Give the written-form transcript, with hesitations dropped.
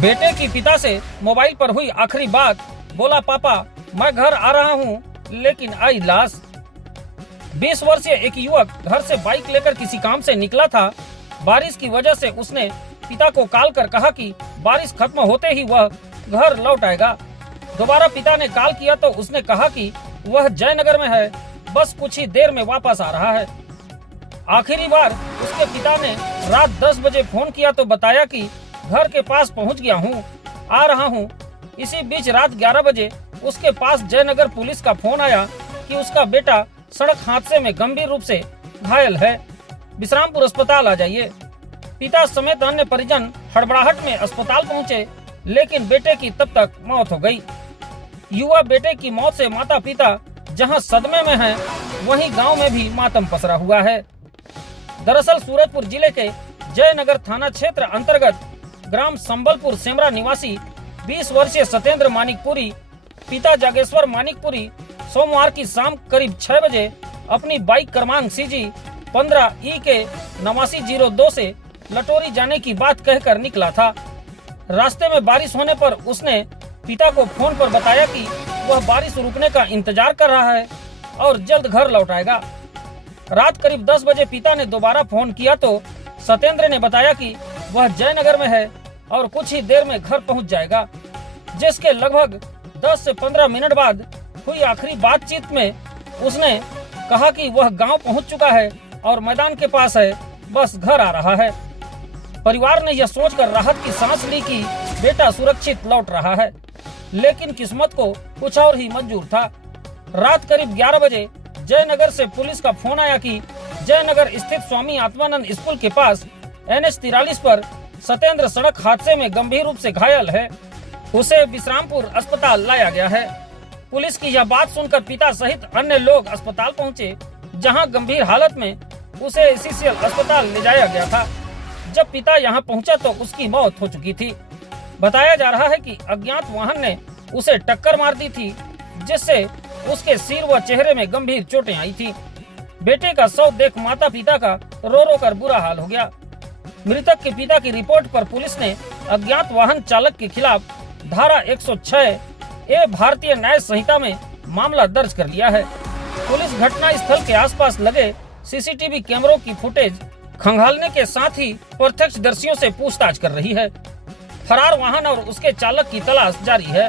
बेटे की पिता से मोबाइल पर हुई आखिरी बात। बोला, पापा मैं घर आ रहा हूँ, लेकिन आई लाश। 20 वर्षीय एक युवक घर से बाइक लेकर किसी काम से निकला था। बारिश की वजह से उसने पिता को कॉल कर कहा कि बारिश खत्म होते ही वह घर लौट आएगा। दोबारा पिता ने कॉल किया तो उसने कहा कि वह जयनगर में है, बस कुछ ही देर में वापस आ रहा है। आखिरी बार उसके पिता ने रात 10 बजे फोन किया तो बताया कि घर के पास पहुंच गया हूं, आ रहा हूं। इसी बीच रात 11 बजे उसके पास जयनगर पुलिस का फोन आया कि उसका बेटा सड़क हादसे में गंभीर रूप से घायल है, विश्रामपुर अस्पताल आ जाइए। पिता समेत अन्य परिजन हड़बड़ाहट में अस्पताल पहुंचे, लेकिन बेटे की तब तक मौत हो गई। युवा बेटे की मौत से माता पिता जहां सदमे में हैं, वहीं गांव में भी मातम पसरा हुआ है। दरअसल सूरजपुर जिले के जयनगर थाना क्षेत्र अंतर्गत ग्राम संबलपुर सेमरा निवासी 20 वर्षीय सत्येंद्र मानिकपुरी पिता जागेश्वर मानिकपुरी सोमवार की शाम करीब 6 बजे अपनी बाइक क्रमांक CG 15E के 8902 से लटोरी जाने की बात कहकर निकला था। रास्ते में बारिश होने पर उसने पिता को फोन पर बताया कि वह बारिश रुकने का इंतजार कर रहा है और जल्द घर लौट आएगा। रात करीब 10 बजे पिता ने दोबारा फोन किया तो सत्येंद्र ने बताया कि वह जयनगर में है और कुछ ही देर में घर पहुंच जाएगा। जिसके लगभग 10 से 15 मिनट बाद हुई आखिरी बातचीत में उसने कहा कि वह गांव पहुंच चुका है और मैदान के पास है, बस घर आ रहा है। परिवार ने यह सोचकर राहत की सांस ली कि बेटा सुरक्षित लौट रहा है, लेकिन किस्मत को कुछ और ही मंजूर था। रात करीब 11 बजे जयनगर से पुलिस का फोन आया कि जयनगर स्थित स्वामी आत्मानंद स्कूल के पास NH 43 पर सत्येंद्र सड़क हादसे में गंभीर रूप से घायल है, उसे विश्रामपुर अस्पताल लाया गया है। पुलिस की यह बात सुनकर पिता सहित अन्य लोग अस्पताल पहुंचे, जहां गंभीर हालत में उसे CCL अस्पताल ले जाया गया था। जब पिता यहां पहुंचा तो उसकी मौत हो चुकी थी। बताया जा रहा है कि अज्ञात वाहन ने उसे टक्कर मार दी थी, जिससे उसके सिर व चेहरे में गंभीर चोटें आई थी। बेटे का शव देख माता पिता का रो रो कर बुरा हाल हो गया। मृतक के पिता की रिपोर्ट पर पुलिस ने अज्ञात वाहन चालक के खिलाफ धारा 106A भारतीय न्याय संहिता में मामला दर्ज कर लिया है। पुलिस घटना स्थल के आसपास लगे CCTV कैमरों की फुटेज खंगालने के साथ ही प्रत्यक्षदर्शियों से पूछताछ कर रही है। फरार वाहन और उसके चालक की तलाश जारी है।